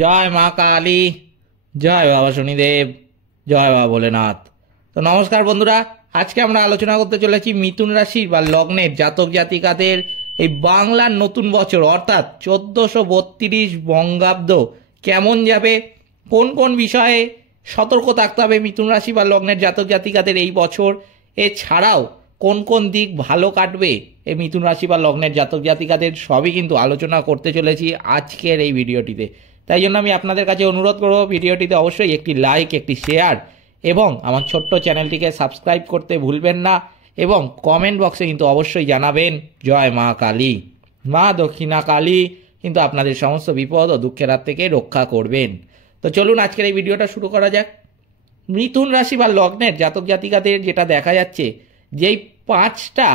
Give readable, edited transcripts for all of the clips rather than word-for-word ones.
জয় মা কালী, জয় বাবা শনিদেব, জয় বাবা ভোলেনাথ। তো নমস্কার বন্ধুরা, আজকে আমরা আলোচনা করতে চলেছি মিথুন রাশি বা লগ্নের জাতক জাতিকাদের এই বাংলার নতুন বছর অর্থাৎ 1432 বঙ্গাব্দ কেমন যাবে, কোন কোন বিষয়ে সতর্ক থাকতে হবে মিথুন রাশি বা লগ্নের জাতক জাতিকাদের এই বছর, এছাড়াও কোন কোন দিক ভালো কাটবে এই মিথুন রাশি বা লগ্নের জাতক জাতিকাদের, সবই কিন্তু আলোচনা করতে চলেছি আজকের এই ভিডিওটিতে। তাই জন্য আমি আপনাদের কাছে অনুরোধ করব ভিডিওটিতে অবশ্যই একটি লাইক, একটি শেয়ার এবং আমার ছোট্ট চ্যানেলটিকে সাবস্ক্রাইব করতে ভুলবেন না এবং কমেন্ট বক্সে কিন্তু অবশ্যই জানাবেন জয় মা কালী। মা দক্ষিণা কালী কিন্তু আপনাদের সমস্ত বিপদ ও দুঃখের হাত থেকে রক্ষা করবেন। তো চলুন আজকের এই ভিডিওটা শুরু করা যাক। মিথুন রাশি বা লগ্নের জাতক জাতিকাদের যেটা দেখা যাচ্ছে, যেই 5টা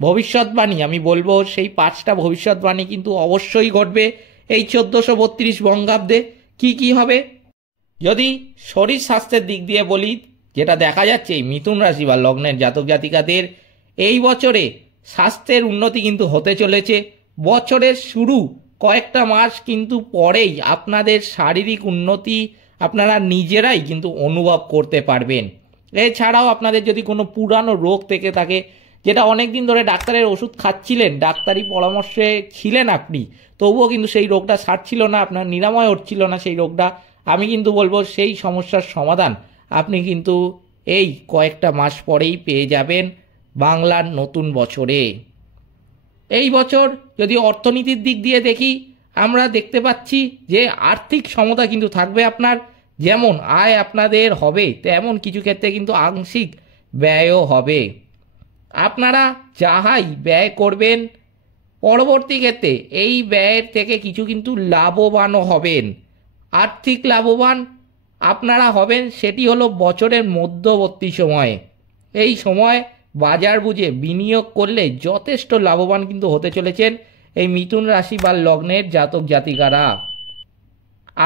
ভবিষ্যৎবাণী আমি বলবো, সেই 5টা ভবিষ্যৎবাণী কিন্তু অবশ্যই ঘটবে এই 1432 বঙ্গাব্দে। কি কি হবে? যদি শরীর স্বাস্থ্যের দিক দিয়ে বলি, যেটা দেখা যাচ্ছে এই মিথুন রাশি বা লগ্নের জাতক জাতিকাদের এই বছরে স্বাস্থ্যের উন্নতি কিন্তু হতে চলেছে। বছরের শুরু কয়েকটা মাস কিন্তু পরেই আপনাদের শারীরিক উন্নতি আপনারা নিজেরাই কিন্তু অনুভব করতে পারবেন। এছাড়াও আপনাদের যদি কোনো পুরানো রোগ থেকে থাকে, যেটা অনেক দিন ধরে ডাক্তারের ওষুধ খাচ্ছিলেন, ডাক্তারি পরামর্শে ছিলেন আপনি, তবুও কিন্তু সেই রোগটা সারছিল না, আপনার নিরাময় হচ্ছিল না সেই রোগটা, আমি কিন্তু বলবো সেই সমস্যার সমাধান আপনি কিন্তু এই কয়েকটা মাস পরেই পেয়ে যাবেন বাংলার নতুন বছরে। এই বছর যদি অর্থনীতির দিক দিয়ে দেখি, আমরা দেখতে পাচ্ছি যে আর্থিক সমতা কিন্তু থাকবে আপনার। যেমন আয় আপনাদের হবে, তেমন কিছু ক্ষেত্রে কিন্তু আংশিক ব্যয়ও হবে। আপনারা যাহাই ব্যয় করবেন, পরবর্তী ক্ষেত্রে এই ব্যয়ের থেকে কিছু কিন্তু লাভবানও হবেন। আর্থিক লাভবান আপনারা হবেন, সেটি হলো বছরের মধ্যবর্তী সময়ে। এই সময় বাজার বুঝে বিনিয়োগ করলে যথেষ্ট লাভবান কিন্তু হতে চলেছেন এই মিথুন রাশি বা লগ্নের জাতক জাতিকারা।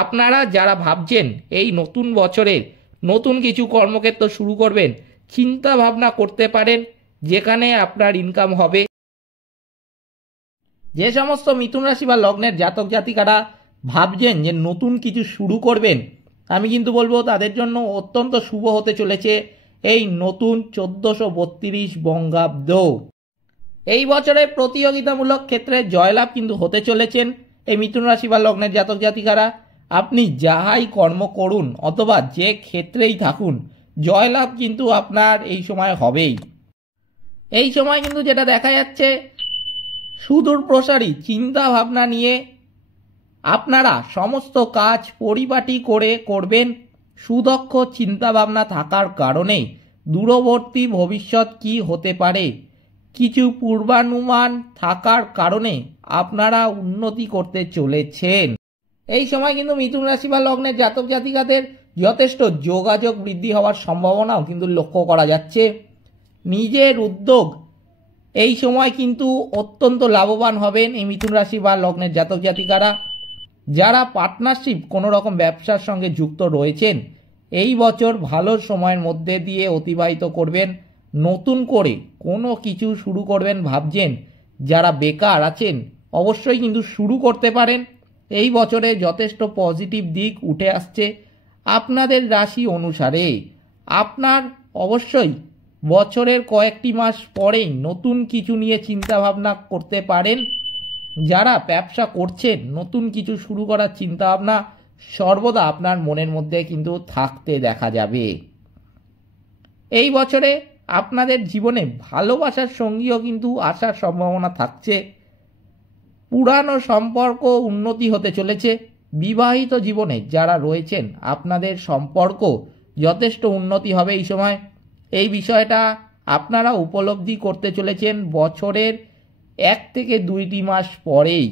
আপনারা যারা ভাবছেন এই নতুন বছরের নতুন কিছু কর্মক্ষেত্র শুরু করবেন, চিন্তা ভাবনা করতে পারেন যেখানে আপনার ইনকাম হবে। যে সমস্ত মিথুন রাশি বা লগ্নের জাতক জাতিকারা ভাবছেন যে নতুন কিছু শুরু করবেন, আমি কিন্তু বলবো তাদের জন্য অত্যন্ত শুভ হতে চলেছে এই নতুন 1432 বঙ্গাব্দ। এই বছরে প্রতিযোগিতামূলক ক্ষেত্রে জয়লাভ কিন্তু হতে চলেছেন এই মিথুন রাশি বা লগ্নের জাতক জাতিকারা। আপনি যাহাই কর্ম করুন অথবা যে ক্ষেত্রেই থাকুন, জয়লাভ কিন্তু আপনার এই সময় হবেই। এই সময় কিন্তু যেটা দেখা যাচ্ছে, সুদূর প্রসারী চিন্তা ভাবনা নিয়ে আপনারা সমস্ত কাজ পরিপাটি করে করবেন। সুদক্ষ চিন্তা ভাবনা থাকার কারণে দূরবর্তী ভবিষ্যৎ কি হতে পারে, কিছু পূর্বানুমান থাকার কারণে আপনারা উন্নতি করতে চলেছেন। এই সময় কিন্তু মিথুন রাশি বা লগ্নের জাতক জাতিকাদের যথেষ্ট যোগাযোগ বৃদ্ধি হওয়ার সম্ভাবনাও কিন্তু লক্ষ্য করা যাচ্ছে। নিজের উদ্যোগ এই সময় কিন্তু অত্যন্ত লাভবান হবেন এই মিথুন রাশি বা লগ্নের জাতক জাতিকারা। যারা পার্টনারশিপ কোনো রকম ব্যবসার সঙ্গে যুক্ত রয়েছেন, এই বছর ভালো সময়ের মধ্যে দিয়ে অতিবাহিত করবেন। নতুন করে কোনো কিছু শুরু করবেন ভাবছেন, যারা বেকার আছেন অবশ্যই কিন্তু শুরু করতে পারেন। এই বছরে যথেষ্ট পজিটিভ দিক উঠে আসছে আপনাদের রাশি অনুসারে। আপনার অবশ্যই বছরের কয়েকটি মাস পরেই নতুন কিছু নিয়ে চিন্তা ভাবনা করতে পারেন। যারা ব্যবসা করছেন, নতুন কিছু শুরু করার চিন্তা ভাবনা সর্বদা আপনার মনের মধ্যে কিন্তু থাকতে দেখা যাবে। এই বছরে আপনাদের জীবনে ভালোবাসার সঙ্গীও কিন্তু আসার সম্ভাবনা থাকছে। পুরানো সম্পর্ক উন্নতি হতে চলেছে। বিবাহিত জীবনে যারা রয়েছেন, আপনাদের সম্পর্ক যথেষ্ট উন্নতি হবে এই সময়। এই বিষয়টা আপনারা উপলব্ধি করতে চলেছেন বছরের 1 থেকে 2টি মাস পরেই।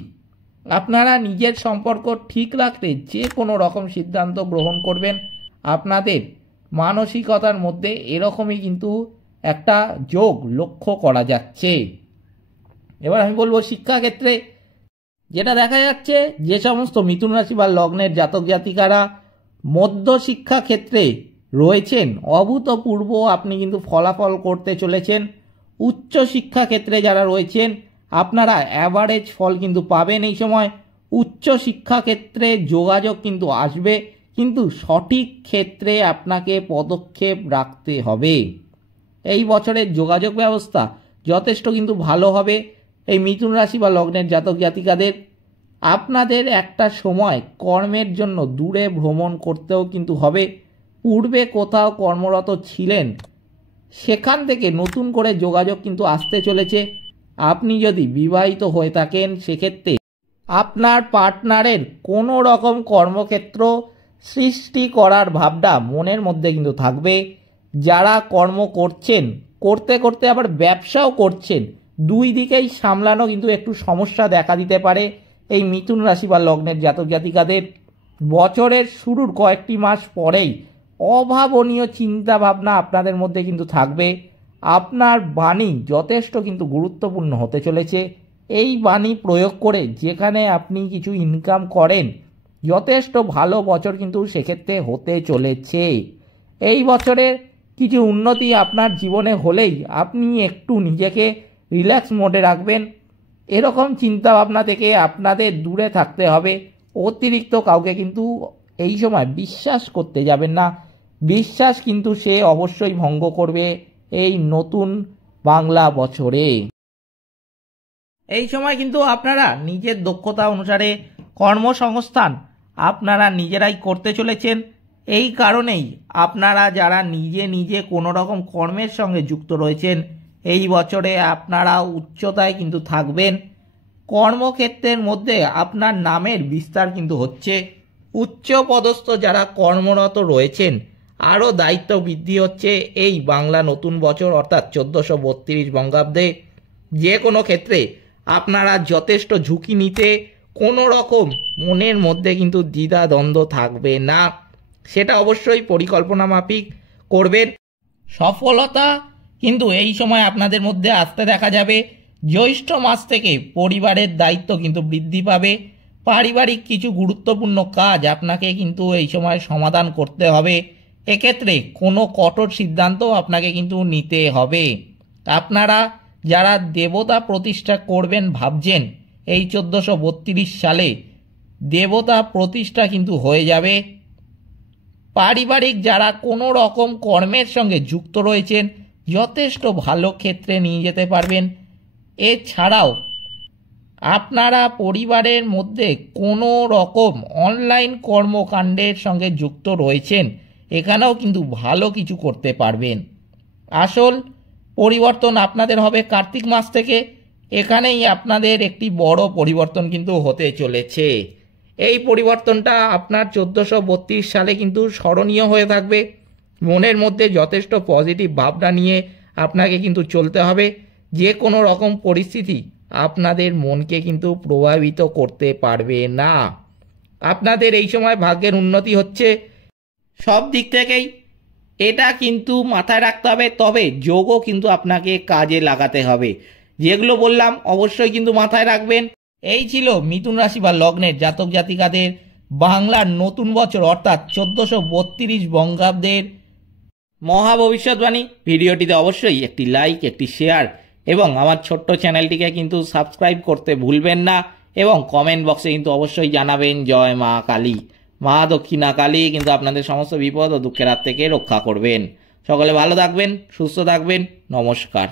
আপনারা নিজের সম্পর্ক ঠিক রাখতে যে কোনো রকম সিদ্ধান্ত গ্রহণ করবেন, আপনাদের মানসিকতার মধ্যে এরকমই কিন্তু একটা যোগ লক্ষ্য করা যাচ্ছে। এবার আমি বলবো শিক্ষাক্ষেত্রে যেটা দেখা যাচ্ছে, যে সমস্ত মিথুন রাশি বা লগ্নের জাতক জাতিকারা মধ্য শিক্ষা ক্ষেত্রে রয়েছেন, অভূতপূর্ব আপনি কিন্তু ফলাফল করতে চলেছেন। উচ্চ শিক্ষা ক্ষেত্রে যারা রয়েছেন, আপনারা অ্যাভারেজ ফল কিন্তু পাবেন এই সময়। উচ্চ শিক্ষা ক্ষেত্রে যোগাযোগ কিন্তু আসবে, কিন্তু সঠিক ক্ষেত্রে আপনাকে পদক্ষেপ রাখতে হবে। এই বছরের যোগাযোগ ব্যবস্থা যথেষ্ট কিন্তু ভালো হবে। এই মিথুন রাশি বা লগ্নের জাতক জাতিকাদের আপনাদের একটা সময় কর্মের জন্য দূরে ভ্রমণ করতেও কিন্তু হবে। পূর্বে কোথাও কর্মরত ছিলেন, সেখান থেকে নতুন করে যোগাযোগ কিন্তু আসতে চলেছে। আপনি যদি বিবাহিত হয়ে থাকেন, সেক্ষেত্রে আপনার পার্টনারের কোনো রকম কর্মক্ষেত্র সৃষ্টি করার ভাবনা মনের মধ্যে কিন্তু থাকবে। যারা কর্ম করছেন, করতে করতে আবার ব্যবসাও করছেন, দুই দিকেই সামলানো কিন্তু একটু সমস্যা দেখা দিতে পারে এই মিথুন রাশি বা লগ্নের জাতক জাতিকাদের। বছরের শুরুর কয়েকটি মাস পরেই অভাবনীয় চিন্তা ভাবনা আপনাদের মধ্যে কিন্তু থাকবে। আপনার বাণী যথেষ্ট কিন্তু গুরুত্বপূর্ণ হতে চলেছে। এই বাণী প্রয়োগ করে যেখানে আপনি কিছু ইনকাম করেন, যথেষ্ট ভালো বছর কিন্তু সেক্ষেত্রে হতে চলেছে। এই বছরের কিছু উন্নতি আপনার জীবনে হলেই আপনি একটু নিজেকে রিল্যাক্স মোডে রাখবেন। এরকম চিন্তা ভাবনা থেকে আপনাদের দূরে থাকতে হবে। অতিরিক্ত কাউকে কিন্তু এই সময় বিশ্বাস করতে যাবেন না। বিশ্বাস কিন্তু সে অবশ্যই ভঙ্গ করবে এই নতুন বাংলা বছরে। এই সময় কিন্তু আপনারা নিজের দক্ষতা অনুসারে কর্মসংস্থান আপনারা নিজেরাই করতে চলেছেন। এই কারণেই আপনারা যারা নিজে নিজে কোনো রকম কর্মের সঙ্গে যুক্ত রয়েছেন, এই বছরে আপনারা উচ্চতায় কিন্তু থাকবেন। কর্মক্ষেত্রের মধ্যে আপনার নামের বিস্তার কিন্তু হচ্ছে। উচ্চ পদস্থ যারা কর্মরত রয়েছেন, আরও দায়িত্ব বৃদ্ধি হচ্ছে এই বাংলা নতুন বছর অর্থাৎ 1432 বঙ্গাব্দে। যে কোনো ক্ষেত্রে আপনারা যথেষ্ট ঝুঁকি নিতে কোনো রকম মনের মধ্যে কিন্তু দ্বিধা দ্বন্দ্ব থাকবে না। সেটা অবশ্যই পরিকল্পনা মাফিক করবেন। সফলতা কিন্তু এই সময় আপনাদের মধ্যে আসতে দেখা যাবে। জ্যৈষ্ঠ মাস থেকে পরিবারের দায়িত্ব কিন্তু বৃদ্ধি পাবে। পারিবারিক কিছু গুরুত্বপূর্ণ কাজ আপনাকে কিন্তু এই সময় সমাধান করতে হবে। এক্ষেত্রে কোনো কঠোর সিদ্ধান্ত আপনাকে কিন্তু নিতে হবে। আপনারা যারা দেবতা প্রতিষ্ঠা করবেন ভাবছেন, এই 1432 সালে দেবতা প্রতিষ্ঠা কিন্তু হয়ে যাবে। পারিবারিক যারা কোনো রকম কর্মের সঙ্গে যুক্ত রয়েছেন, যথেষ্ট ভালো ক্ষেত্রে নিয়ে যেতে পারবেন। এছাড়াও আপনারা পরিবারের মধ্যে কোনো রকম অনলাইন কর্মকাণ্ডের সঙ্গে যুক্ত রয়েছেন, এখানেও কিন্তু ভালো কিছু করতে পারবেন। আসল পরিবর্তন আপনাদের হবে কার্তিক মাস থেকে। এখানেই আপনাদের একটি বড় পরিবর্তন কিন্তু হতে চলেছে। এই পরিবর্তনটা আপনার 1432 সালে কিন্তু স্মরণীয় হয়ে থাকবে। মনের মধ্যে যথেষ্ট পজিটিভ ভাবনা নিয়ে আপনাকে কিন্তু চলতে হবে। যে কোনো রকম পরিস্থিতি আপনাদের মনকে কিন্তু প্রভাবিত করতে পারবে না। আপনাদের এই সময় ভাগ্যের উন্নতি হচ্ছে সব দিক থেকেই, এটা কিন্তু মাথায় রাখতে হবে। তবে যোগও কিন্তু আপনাকে কাজে লাগাতে হবে। যেগুলো বললাম অবশ্যই কিন্তু মাথায় রাখবেন। এই ছিল মিথুন রাশি বা লগ্নের জাতক জাতিকাদের বাংলার নতুন বছর অর্থাৎ 1432 বঙ্গাব্দের মহা ভবিষ্যৎবাণী। ভিডিওটিতে অবশ্যই একটি লাইক, একটি শেয়ার এবং আমার ছোট্ট চ্যানেলটিকে কিন্তু সাবস্ক্রাইব করতে ভুলবেন না। এবং কমেন্ট বক্সে কিন্তু অবশ্যই জানাবেন জয় মা কালী। মা দক্ষিণা কালী কিন্তু আপনাদের সমস্ত বিপদ ও দুঃখের হাত থেকে রক্ষা করবেন। সকলে ভালো থাকবেন, সুস্থ থাকবেন। নমস্কার।